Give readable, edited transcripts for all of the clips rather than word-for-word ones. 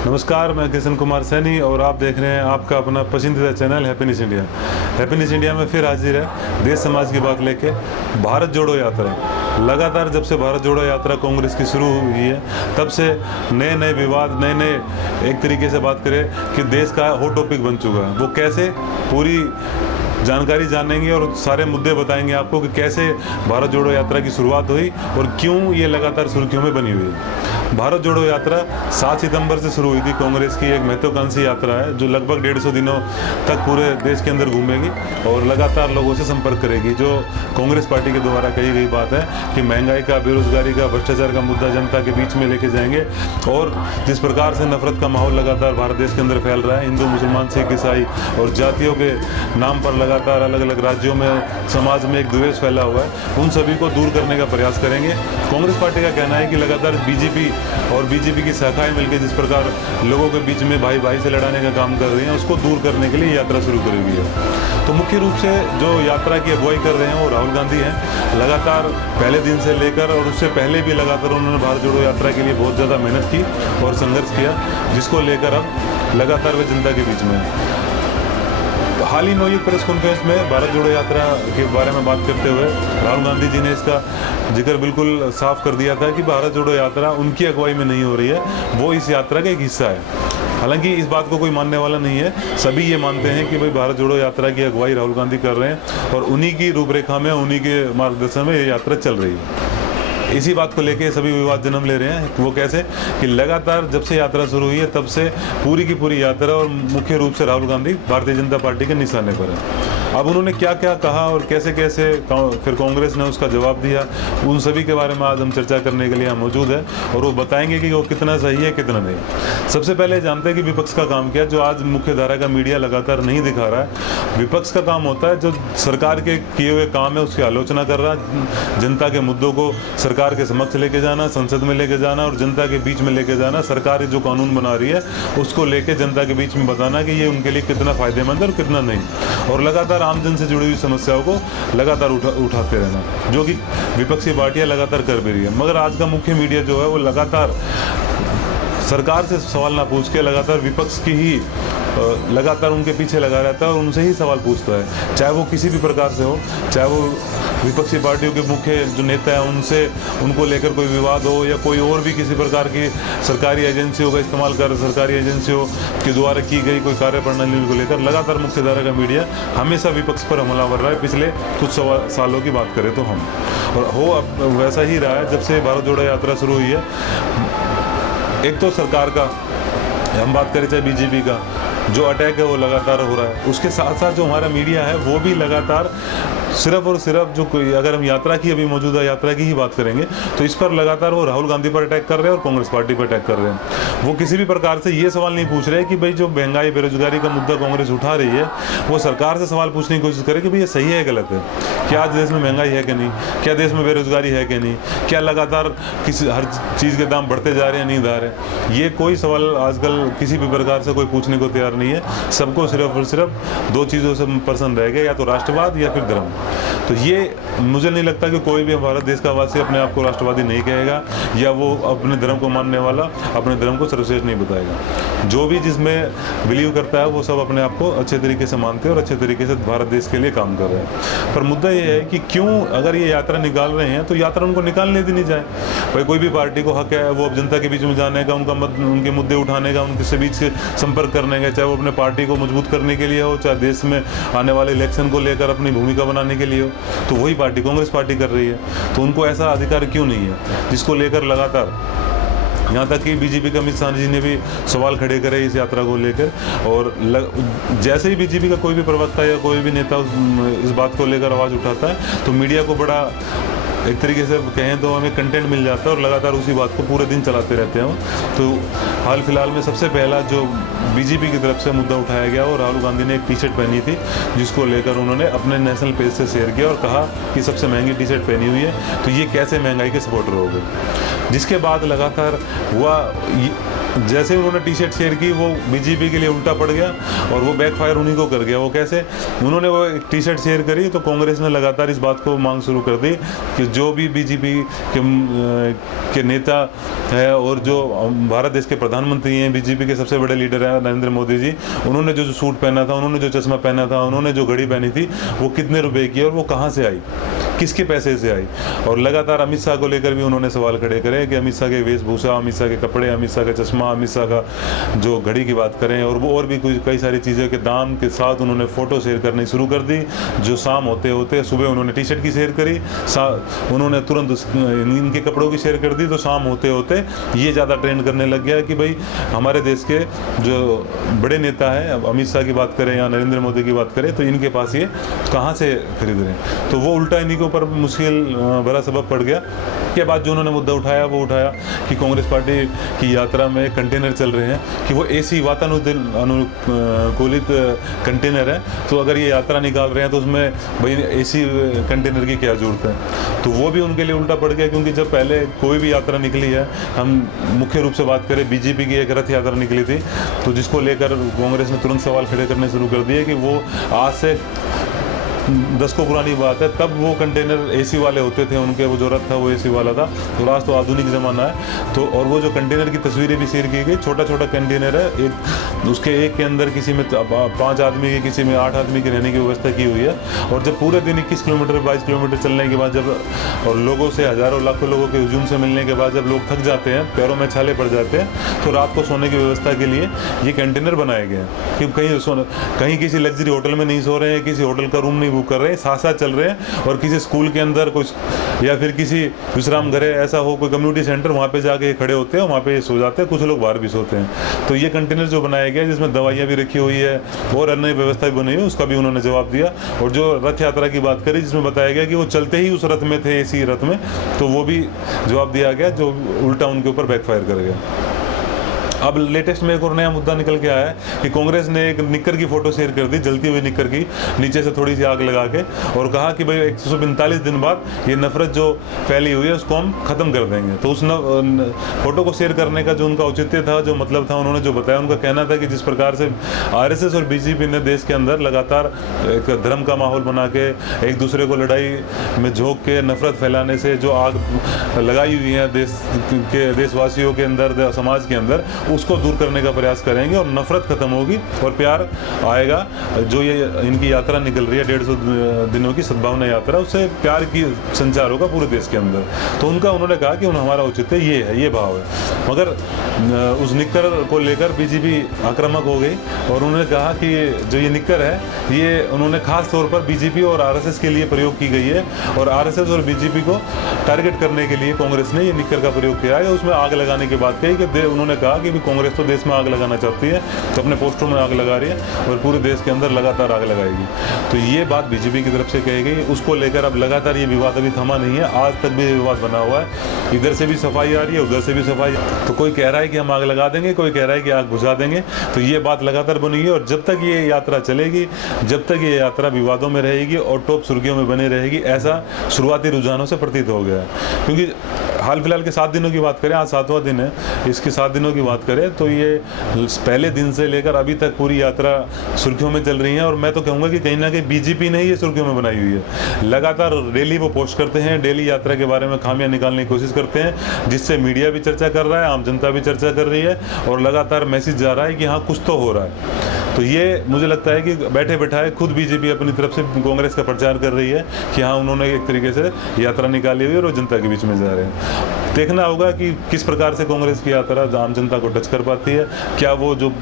नमस्कार, मैं किशन कुमार सैनी और आप देख रहे हैं आपका अपना पसंदीदा channel happiness India. Happiness India में फिर हाजिर है देश समाज की बात लेके। भारत जोड़ो यात्रा लगातार जब से भारत जोड़ो यात्रा कांग्रेस की शुरू हुई है तब से नए नए विवाद, नए नए एक तरीके से बात करें कि देश का हॉट टॉपिक बन चुका है। वो कैसे, पूरी जानकारी जानेंगे और सारे मुद्दे बताएंगे आपको कि कैसे भारत जोड़ो यात्रा की शुरुआत हुई और क्यों ये लगातार सुर्खियों में बनी हुई है। भारत जोड़ो यात्रा 7 सितंबर से शुरू हुई थी। कांग्रेस की एक महत्वाकांक्षी यात्रा है जो लगभग 150 दिनों तक पूरे देश के अंदर घूमेगी और लगातार लोगों से संपर्क करेगी। जो कांग्रेस पार्टी के द्वारा कही गई बात है कि महंगाई का, बेरोजगारी का, भ्रष्टाचार का मुद्दा जनता के बीच में लेके जाएंगे। और जिस प्रकार से नफरत का माहौल लगातार भारत देश के अंदर फैल रहा है, हिंदू, मुसलमान, सिख, ईसाई और जातियों के नाम पर लगातार अलग अलग राज्यों में समाज में एक द्वेष फैला हुआ है, उन सभी को दूर करने का प्रयास करेंगे। कांग्रेस पार्टी का कहना है कि लगातार बीजेपी की शाखाएं मिलकर जिस प्रकार लोगों के बीच में भाई भाई से लड़ाने का काम कर रही हैं, उसको दूर करने के लिए यात्रा शुरू करेगी है। तो मुख्य रूप से जो यात्रा की अगुवाई कर रहे हैं वो राहुल गांधी हैं। लगातार पहले दिन से लेकर और उससे पहले भी लगातार उन्होंने भारत जोड़ो यात्रा के लिए बहुत ज़्यादा मेहनत की और संघर्ष किया, जिसको लेकर अब लगातार वे जनता के बीच में है। हाल ही में एक प्रेस कॉन्फ्रेंस में भारत जोड़ो यात्रा के बारे में बात करते हुए राहुल गांधी जी ने इसका जिक्र बिल्कुल साफ कर दिया था कि भारत जोड़ो यात्रा उनकी अगुवाई में नहीं हो रही है, वो इस यात्रा का एक हिस्सा है। हालांकि इस बात को कोई मानने वाला नहीं है, सभी ये मानते हैं कि भाई भारत जोड़ो यात्रा की अगुवाई राहुल गांधी कर रहे हैं और उन्हीं की रूपरेखा में, उन्हीं के मार्गदर्शन में ये यात्रा चल रही है। इसी बात को लेके सभी विवाद जन्म ले रहे हैं। वो कैसे कि लगातार जब से यात्रा शुरू हुई है तब से पूरी की पूरी यात्रा और मुख्य रूप से राहुल गांधी भारतीय जनता पार्टी के निशाने पर है। अब उन्होंने क्या क्या कहा और कैसे कैसे फिर कांग्रेस ने उसका जवाब दिया, उन सभी के बारे में आज हम चर्चा करने के लिए हम मौजूद है और वो बताएंगे कि वो कितना सही है कितना नहीं। सबसे पहले जानते हैं कि विपक्ष का काम क्या है, जो आज मुख्य धारा का मीडिया लगातार नहीं दिखा रहा है। विपक्ष का काम होता है जो सरकार के किए हुए काम है उसकी आलोचना कर रहा है, जनता के मुद्दों को सरकार के समक्ष लेके जाना, संसद में लेके जाना और जनता के बीच में लेके जाना। सरकार जो कानून बना रही है उसको लेके जनता के बीच में बताना कि ये उनके लिए कितना फायदेमंद है और कितना नहीं, और लगातार आमजन से जुड़ी हुई समस्याओं को लगातार उठाते रहना, जो कि विपक्षी पार्टियां लगातार कर भी रही है। मगर आज का मुख्य मीडिया जो है वो लगातार सरकार से सवाल ना पूछ के लगातार विपक्ष की ही लगातार उनके पीछे लगा रहता है और उनसे ही सवाल पूछता है, चाहे वो किसी भी प्रकार से हो, चाहे वो विपक्षी पार्टियों के मुख्य जो नेता हैं उनसे, उनको लेकर कोई विवाद हो या कोई और भी किसी प्रकार की सरकारी एजेंसियों का इस्तेमाल कर सरकारी एजेंसियों के द्वारा की गई कोई कार्य प्रणाली को लेकर लगातार मुख्यधारा का मीडिया हमेशा विपक्ष पर हमलावर रहा है। पिछले कुछ सालों की बात करें तो हम, और हो अब वैसा ही रहा है जब से भारत जोड़ो यात्रा शुरू हुई है। एक तो सरकार का हम बात करें, चाहे बीजेपी का जो अटैक है वो लगातार हो रहा है, उसके साथ साथ जो हमारा मीडिया है वो भी लगातार सिर्फ और सिर्फ जो कोई, अगर हम यात्रा की, अभी मौजूदा यात्रा की ही बात करेंगे तो इस पर लगातार वो राहुल गांधी पर अटैक कर रहे हैं और कांग्रेस पार्टी पर अटैक कर रहे हैं। वो किसी भी प्रकार से ये सवाल नहीं पूछ रहे कि भाई जो महंगाई, बेरोजगारी का मुद्दा कांग्रेस उठा रही है वो सरकार से सवाल पूछने की कोशिश करे कि भाई ये सही है गलत है, क्या आज देश में महंगाई है कि नहीं, क्या देश में बेरोजगारी है कि नहीं, क्या लगातार किसी हर चीज़ के दाम बढ़ते जा रहे हैं नहीं जा रहे। ये कोई सवाल आजकल किसी भी प्रकार से कोई पूछने को तैयार नहीं है। सबको सिर्फ और सिर्फ दो चीज़ों से पसंद रहेगा, या तो राष्ट्रवाद या फिर धर्म। तो ये मुझे नहीं लगता कि कोई भी हमारा देश का वासी अपने आप को राष्ट्रवादी नहीं कहेगा या वो अपने धर्म को मानने वाला अपने धर्म को सर्वश्रेष्ठ नहीं बताएगा। जो भी जिसमें बिलीव करता है वो सब अपने आप को अच्छे तरीके से मानते हैं और अच्छे तरीके से भारत देश के लिए काम कर रहे हैं। पर मुद्दा ये है कि क्यों अगर ये यात्रा निकाल रहे हैं तो यात्रा उनको निकालने दी नहीं जाए। भाई कोई भी पार्टी को हक है वो अब जनता के बीच में जाने का, उनके मुद्दे उठाने का, उनके बीच से संपर्क करने का, चाहे वो अपने पार्टी को मजबूत करने के लिए हो, चाहे देश में आने वाले इलेक्शन को लेकर अपनी भूमिका बनाने के लिए हो, तो वही पार्टी कांग्रेस पार्टी कर रही है। तो उनको ऐसा अधिकार क्यों नहीं है, जिसको लेकर लगातार यहाँ तक कि बीजेपी के अमित शाह जी ने भी सवाल खड़े करे इस यात्रा को लेकर। और जैसे ही बीजेपी का कोई भी प्रवक्ता या कोई भी नेता इस बात को लेकर आवाज़ उठाता है तो मीडिया को बड़ा एक तरीके से कहें तो हमें कंटेंट मिल जाता है और लगातार उसी बात को पूरे दिन चलाते रहते हैं। तो हाल फिलहाल में सबसे पहला जो बीजेपी की तरफ से मुद्दा उठाया गया और राहुल गांधी ने एक टी शर्ट पहनी थी जिसको लेकर उन्होंने अपने नेशनल पेज से शेयर किया और कहा कि सबसे महंगी टी शर्ट पहनी हुई है तो ये कैसे महंगाई के सपोर्टर हो गए। जिसके बाद लगातार हुआ जैसे ही उन्होंने टी शर्ट शेयर की वो बीजेपी के लिए उल्टा पड़ गया और वो बैकफायर उन्हीं को कर गया। वो कैसे, उन्होंने वो एक टी शर्ट शेयर करी तो कांग्रेस ने लगातार इस बात को मांग शुरू कर दी कि जो भी बीजेपी के नेता है और जो भारत देश के प्रधानमंत्री हैं, बीजेपी के सबसे बड़े लीडर हैं नरेंद्र मोदी जी, उन्होंने जो सूट पहना था, उन्होंने जो चश्मा पहना था, उन्होंने जो घड़ी पहनी थी, वो कितने रुपए की और वो कहाँ से आई, किसके पैसे से आई। और लगातार अमित शाह को लेकर भी उन्होंने सवाल खड़े करे कि अमित शाह के वेशभूषा, अमित शाह के कपड़े, अमित शाह का चश्मा, अमित शाह का जो घड़ी की बात करें और वो और भी कुछ कई सारी चीज़ों के दाम के साथ उन्होंने फ़ोटो शेयर करनी शुरू कर दी। जो शाम होते होते सुबह उन्होंने टी शर्ट की शेयर करी, उन्होंने तुरंत इनके कपड़ों की शेयर कर दी, तो शाम होते होते ये ज़्यादा ट्रेंड करने लग गया कि भाई हमारे देश के जो बड़े नेता हैं, अमित शाह की बात करें या नरेंद्र मोदी की बात करें, तो इनके पास ये कहाँ से खरीद रहे हैं। तो वो उल्टा इन्हीं के ऊपर मुश्किल भरा सबब पड़ गया। के बाद जो उन्होंने मुद्दा उठाया वो उठाया कि कांग्रेस पार्टी की यात्रा में कंटेनर चल रहे हैं कि वो एसी वातानुकूलित कंटेनर है, तो अगर ये यात्रा निकाल रहे हैं तो उसमें भाई एसी कंटेनर की क्या जरूरत है। तो वो भी उनके लिए उल्टा पड़ गया, क्योंकि जब पहले कोई भी यात्रा निकली है, हम मुख्य रूप से बात करें बीजेपी की एक रथ यात्रा निकली थी, तो जिसको लेकर कांग्रेस ने तुरंत सवाल खड़े करने शुरू कर दिए कि वो आज से 10 को पुरानी बात है, तब वो कंटेनर एसी वाले होते थे, उनके वो जो रथ था वो एसी वाला था। तो आज तो आधुनिक ज़माना है। तो और वो जो कंटेनर की तस्वीरें भी शेयर की गई, छोटा छोटा कंटेनर है, एक उसके एक के अंदर किसी में 5 आदमी की, किसी में 8 आदमी की रहने की व्यवस्था की हुई है। और जब पूरे दिन 21 किलोमीटर 22 किलोमीटर चलने के बाद, जब और लोगों से हज़ारों लाखों लोगों के हुजूम से मिलने के बाद जब लोग थक जाते हैं, पैरों में छाले पड़ जाते हैं, तो रात को सोने की व्यवस्था के लिए ये कंटेनर बनाए गए हैं कि कहीं किसी लग्जरी होटल में नहीं सो रहे हैं, किसी होटल का रूम नहीं बुक कर रहे हैं, साथ साथ चल रहे हैं। और किसी स्कूल के अंदर कुछ या फिर किसी विश्राम घर ऐसा हो, कोई कम्युनिटी सेंटर, वहाँ पे जाके खड़े होते हैं, वहाँ पे सो जाते हैं, कुछ लोग बाहर भी सोते हैं। तो ये कंटेनर जो बनाया गया जिसमें दवाइयाँ भी रखी हुई है और अन्य व्यवस्था भी बनी हुई है, उसका भी उन्होंने जवाब दिया। और जो रथ यात्रा की बात करी जिसमें बताया गया कि वो चलते ही उस रथ में थे, इसी रथ में, तो वो भी जवाब दिया गया जो उल्टा उनके ऊपर बैकफायर कर गया। अब लेटेस्ट में एक और नया मुद्दा निकल के आया है कि कांग्रेस ने एक निक्कर की फोटो शेयर कर दी, जलती हुई निक्कर की, नीचे से थोड़ी सी आग लगा के, और कहा कि भाई 145 दिन बाद ये नफरत जो फैली हुई है उसको हम ख़त्म कर देंगे। तो उस फोटो को शेयर करने का जो उनका औचित्य था, जो मतलब था, उन्होंने जो बताया, उनका कहना था कि जिस प्रकार से आरएसएस और बीजेपी ने देश के अंदर लगातार एक धर्म का माहौल बना के, एक दूसरे को लड़ाई में झोंक के, नफरत फैलाने से जो आग लगाई हुई है देशवासियों के अंदर, समाज के अंदर, उसको दूर करने का प्रयास करेंगे और नफरत खत्म होगी और प्यार आएगा। जो ये इनकी यात्रा निकल रही है 150 दिनों की सद्भावना यात्रा, उससे प्यार की संचार होगा पूरे देश के अंदर। तो उन्होंने कहा कि हमारा औचित्य ये है, ये भाव है। मगर उस निक्कर को लेकर बीजेपी आक्रामक हो गई और उन्होंने कहा कि जो ये निक्कर है, ये उन्होंने खास तौर पर बीजेपी और आरएसएस के लिए प्रयोग की गई है, और आरएसएस और बीजेपी को टारगेट करने के लिए कांग्रेस ने ये निक्कर का प्रयोग किया है। उसमें आग लगाने की बात कही कि उन्होंने कहा कि कांग्रेस तो देश में आग लगाना चाहती है, तो अपने पोस्टरों में आग लगा रही है और पूरे देश के अंदर लगातार आग लगाएगी। तो ये बात बीजेपी की तरफ से कही गई। उसको लेकर अब लगातार ये विवाद अभी थमा नहीं है, आज तक भी विवाद बना हुआ है। इधर से भी सफाई आ रही है, उधर से भी सफाई। तो कोई कह रहा है कि हम आग लगा देंगे, कोई कह रहा है कि आग बुझा देंगे। तो ये बात लगातार बनेगी और जब तक ये यात्रा चलेगी, जब तक ये यात्रा विवादों में रहेगी और टॉप सुर्खियों में बनी रहेगी, ऐसा शुरुआती रुझानों से प्रतीत हो गया है। क्योंकि हाल फिलहाल के 7 दिनों की बात करें, आज 7वां दिन है, इसके 7 दिनों की बात करें तो ये पहले दिन से लेकर अभी तक पूरी यात्रा सुर्खियों में चल रही है। और मैं तो कहूँगा कि कहीं ना कहीं बीजेपी ने ही ये सुर्खियों में बनाई हुई है। लगातार डेली वो पोस्ट करते हैं, डेली यात्रा के बारे में खामियां निकालने की कोशिश करते हैं, जिससे मीडिया भी चर्चा कर रहा है, आम जनता भी चर्चा कर रही है और लगातार मैसेज जा रहा है कि हाँ कुछ तो हो रहा है। तो ये मुझे लगता है कि बैठे बैठाए खुद बीजेपी अपनी तरफ से कांग्रेस का प्रचार कर रही है कि हाँ उन्होंने एक तरीके से यात्रा निकाली हुई है और जनता के बीच में जा रहे हैं। देखना होगा कि किस प्रकार से कांग्रेस की यात्रा आम जनता को टच कर पाती है, क्या वो जो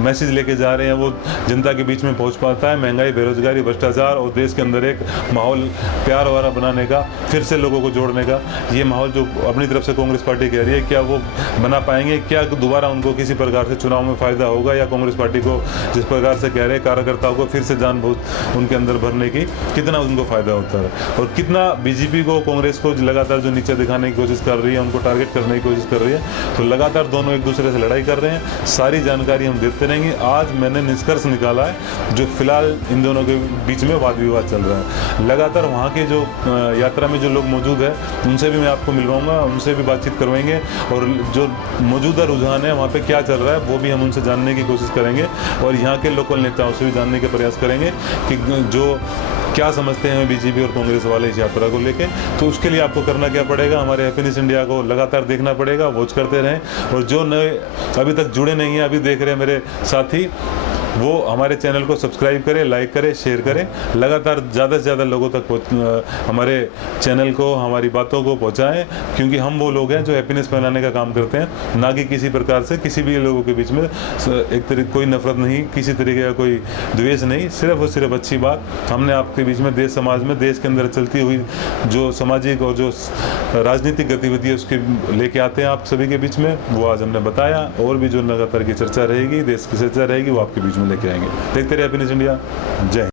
मैसेज लेके जा रहे हैं वो जनता के बीच में पहुंच पाता है। महंगाई, बेरोजगारी, भ्रष्टाचार और देश के अंदर एक माहौल प्यार वाला बनाने का, फिर से लोगों को जोड़ने का, ये माहौल जो अपनी तरफ से कांग्रेस पार्टी कह रही है, क्या वो बना पाएंगे? क्या दोबारा उनको किसी प्रकार से चुनाव में फ़ायदा होगा, या कांग्रेस पार्टी को जिस प्रकार से कह रहे हैं कार्यकर्ताओं को फिर से जान बूझ उनके अंदर भरने की, कितना उनको फ़ायदा होता है और कितना बीजेपी को, कांग्रेस को लगातार जो नीचे दिखाने की कोशिश कर रही है रही है, उनको टारगेट करने की कोशिश कर रही है। तो लगातार दोनों एक दूसरे से लड़ाई कर रहे हैं। सारी जानकारी हम देते रहेंगे। आज मैंने निष्कर्ष निकाला है जो फिलहाल इन दोनों के बीच में वाद विवाद चल रहा है। लगातार वहाँ के जो यात्रा में जो लोग मौजूद है उनसे भी मैं आपको मिलवाऊंगा, उनसे भी बातचीत करवाएंगे और जो मौजूदा रुझान है वहाँ पे क्या चल रहा है वो भी हम उनसे जानने की कोशिश करेंगे और यहाँ के लोकल नेताओं से भी जानने के प्रयास करेंगे कि जो क्या समझते हैं बीजेपी और कांग्रेस वाले इस यात्रा को लेके। तो उसके लिए आपको करना क्या पड़ेगा, हमारे हैप्पीनेस इंडिया को लगातार देखना पड़ेगा, वॉच करते रहें। और जो नए अभी तक जुड़े नहीं हैं, अभी देख रहे हैं मेरे साथी, वो हमारे चैनल को सब्सक्राइब करें, लाइक करें, शेयर करें। लगातार ज़्यादा से ज़्यादा लोगों तक हमारे चैनल को, हमारी बातों को पहुंचाएं, क्योंकि हम वो लोग हैं जो हैप्पीनेस फैलाने का काम करते हैं, ना कि किसी प्रकार से किसी भी लोगों के बीच में एक तरीके कोई नफरत नहीं, किसी तरीके का कोई द्वेष नहीं, सिर्फ और सिर्फ अच्छी बात हमने आपके बीच में देश समाज में, देश के अंदर चलती हुई जो सामाजिक और जो राजनीतिक गतिविधि है उसके लेके आते हैं आप सभी के बीच में, वो आज हमने बताया। और भी जो लगातार की चर्चा रहेगी, देश की चर्चा रहेगी, वो आपके बीच में लेके आएंगे। देखते रहिए हैप्पीनेस इंडिया। जय हिंद।